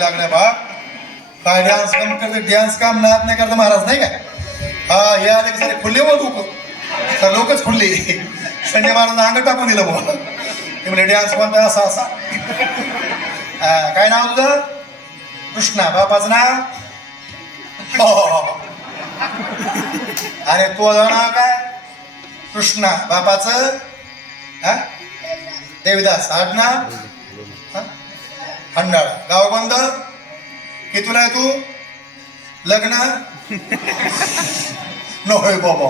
लागल्या बा काय डान्स काम करते डान्स काम नाच नाही करता महाराज नाही काय हा हे आले सारे खुल्ले हो लोक तर लोकच खुल्ले संजय महाराजांना अंग टाकून दिलं बुवा ते म्हणजे डान्स म्हणता असा असा काय नाव तुझं कृष्णा बापाचं नाव अरे तुझं नाव काय कृष्णा बापाचं देवीदास आडनाव खंडाळ गाव बंद कितीला आहे तू लग्न नव्हे बाबा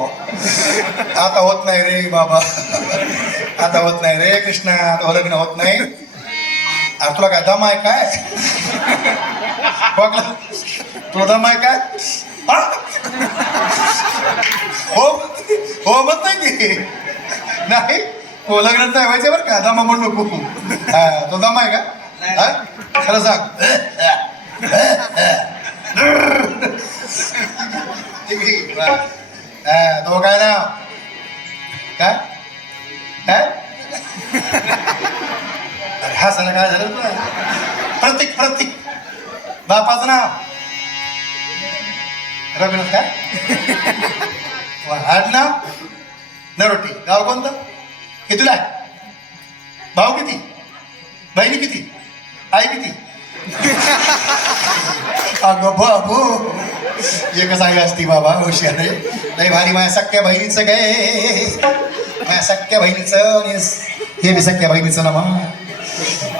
आता होत नाही रे बाबा आता होत नाही रे कृष्णा आता लग्न होत नाही अरे तुला काय दम आहे काय तुला दम आहे काय हो हो मत नाही की नाही हो लग्न नाही व्हायचं बरं का दमा म्हणू नको तो दम आहे का खरं सांग तो काय नाव काय अरे हा सर काय झालं प्रतीक प्रतीक बापाचं नाव रघुनाथ काय आडनाव नरोटी गाव कोणतं कितीला आहे भाऊ किती बहिणी किती आई किती अगं बाबू एकच आई असती बाबा हुशार रे लय भारी माझ्या सख्या बहिणीचं गे माझ्या सख्या बहिणीचं हे बी सख्या बहिणीचं ना मग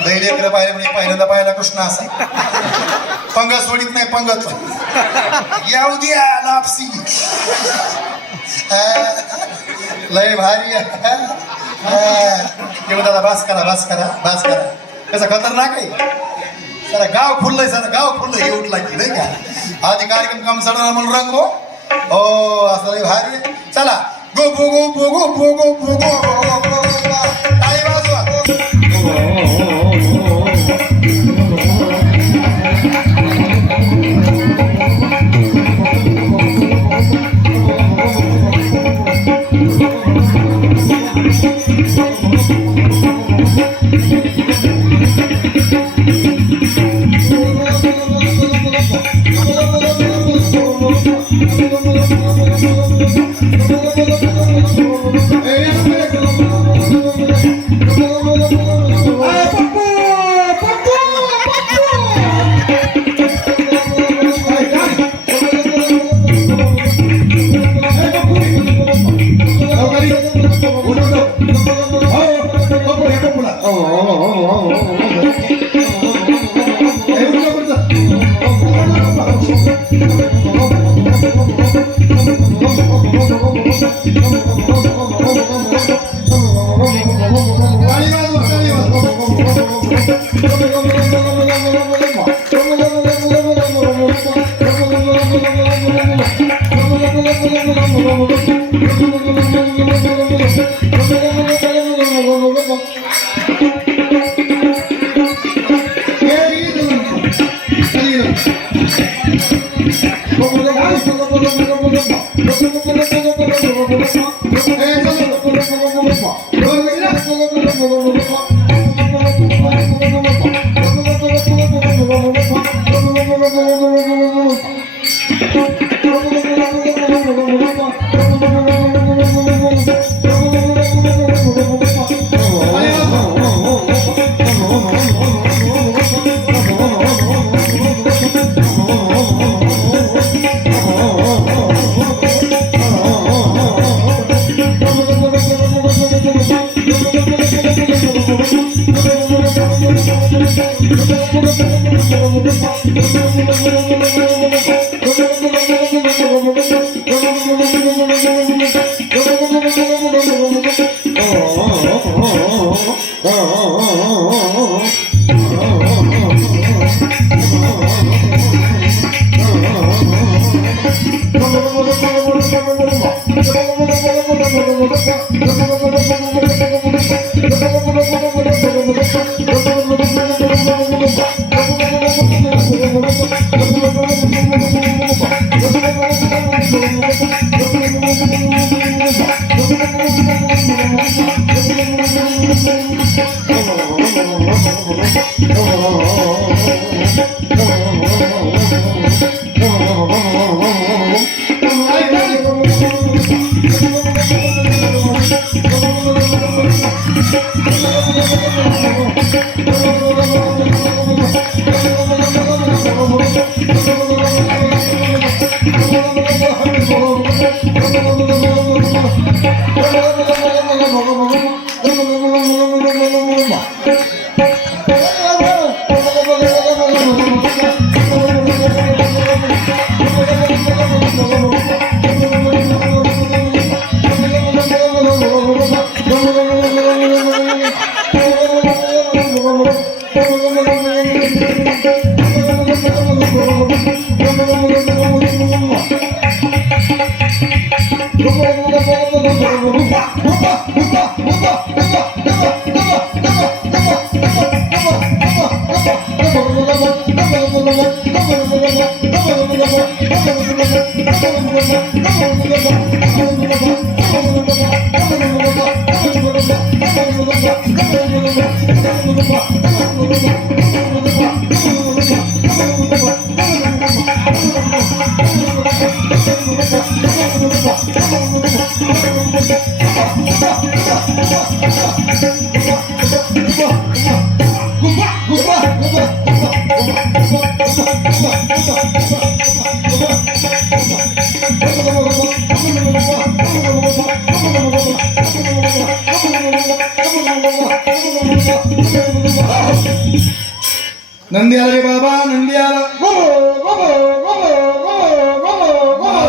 लय लेकरं पाहिलं म्हणजे पहिल्यांदा पाहिला कृष्ण असा पंगत सोडित नाही पंगत येऊ द्या लापसी लय भारी येऊ दादा बास करा बास करा बास करा कसं खतरनाक आहे जरा गाव खुललंय जरा गाव खुललंय हे उठला की नाही का आधी कार्यक्रम काम चढवला म्हणून रंग हो असं लय भारी चला गो गो गो गो गो गो गो गो गो टाळी वाजवा Oh नंदी आला रे बाबा, नंदी आला.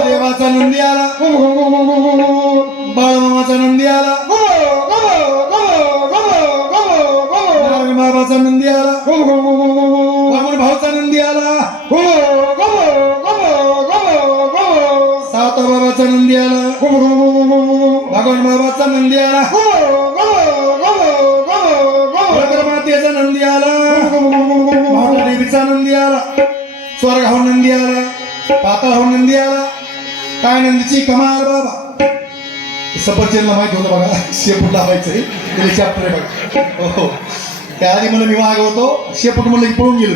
देवाचा नंदी आला, बाळमामाचा नंदी आला, बाबाचा नंदी आला, बामण भाऊचा नंदी आला, सावता बाबाचा नंदी आला, भगवान बाबाचा नंदी आला, मातेचा नंदी आला, देवीचा नंदी आला, स्वर्गाहून नंदी आला, पाताळाहून नंदी आला. काय नंदीची कमाल बाबा. सफरचंदला माहिती होतं बघा, शेपूट लावायचंय त्याला चॅप्टर आहे बघा. हो, त्या आधी मला मी मागवतो, शेपूट म्हणलं की पळून गेलो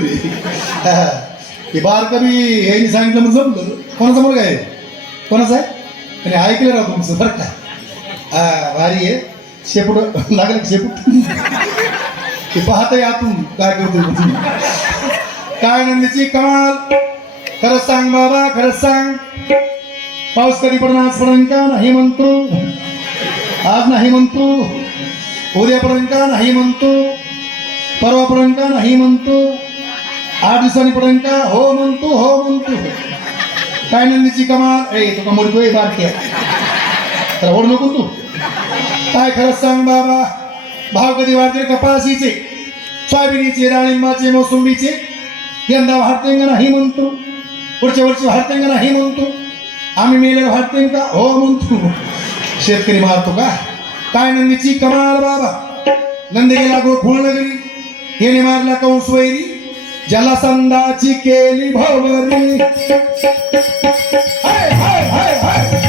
ते बार कमी यांनी सांगितलं मग जमलं. कोणाचा मुलगा आहे, कोणाचा आहे, आणि ऐकलं राव तुमचं बरं का. हा भारी आहे. शेपूट लागलं शेपूट ते पाहताय आतून काय करतो. काय नंदीची कमाल. खरंच सांग बाबा, खरंच सांग. पाऊस कधी पडणार, आज पडेल का नाही म्हणतो, आज नाही म्हणतो, उद्या पडेल का नाही म्हणतो, परवा पडेल का नाही म्हणतो, 8 दिवसांनी पडेल का हो म्हणतो, हो म्हणतो. काय नंदीची कमाल. ए तुका म्हणतोय बारक्या तर ओढ नको तू. काय खरंच सांग बाबा. भाव कधी वाढते कपाशीचे, सोयाबीनचे, डाळिंबाचे, मोसंबीचे. यंदा वाढते का नाही म्हणतो, पुढच्या वर्षी वाढते का नाही म्हणतो, आम्ही मेल्यावर वाढते का हो म्हणतो. शेतकरी मारतो का. काय नंदीची कमाल बाबा. नंदी गेला गोकुळ नगरी, येणे मारला कंस वैरी, ज्याला संदाची केली भवरी. हाय हाय हाय हाय.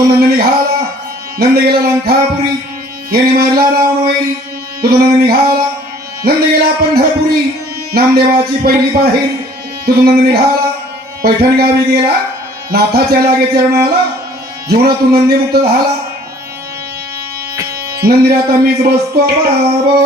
नंद निघाला, नंद गेला लंकापुरी, येणे मारला रावण वैरी. तुझं नंद निघाला, नंद गेला पंढरपुरी, नामदेवाची पहिली पाहेरी. तुझं नंद निघाला, पैठण गावी गेला, नाथाच्या लागे चरणाला, जीवनातून नंदीमुक्त झाला. मंदिरात मीच बसतो बाबो.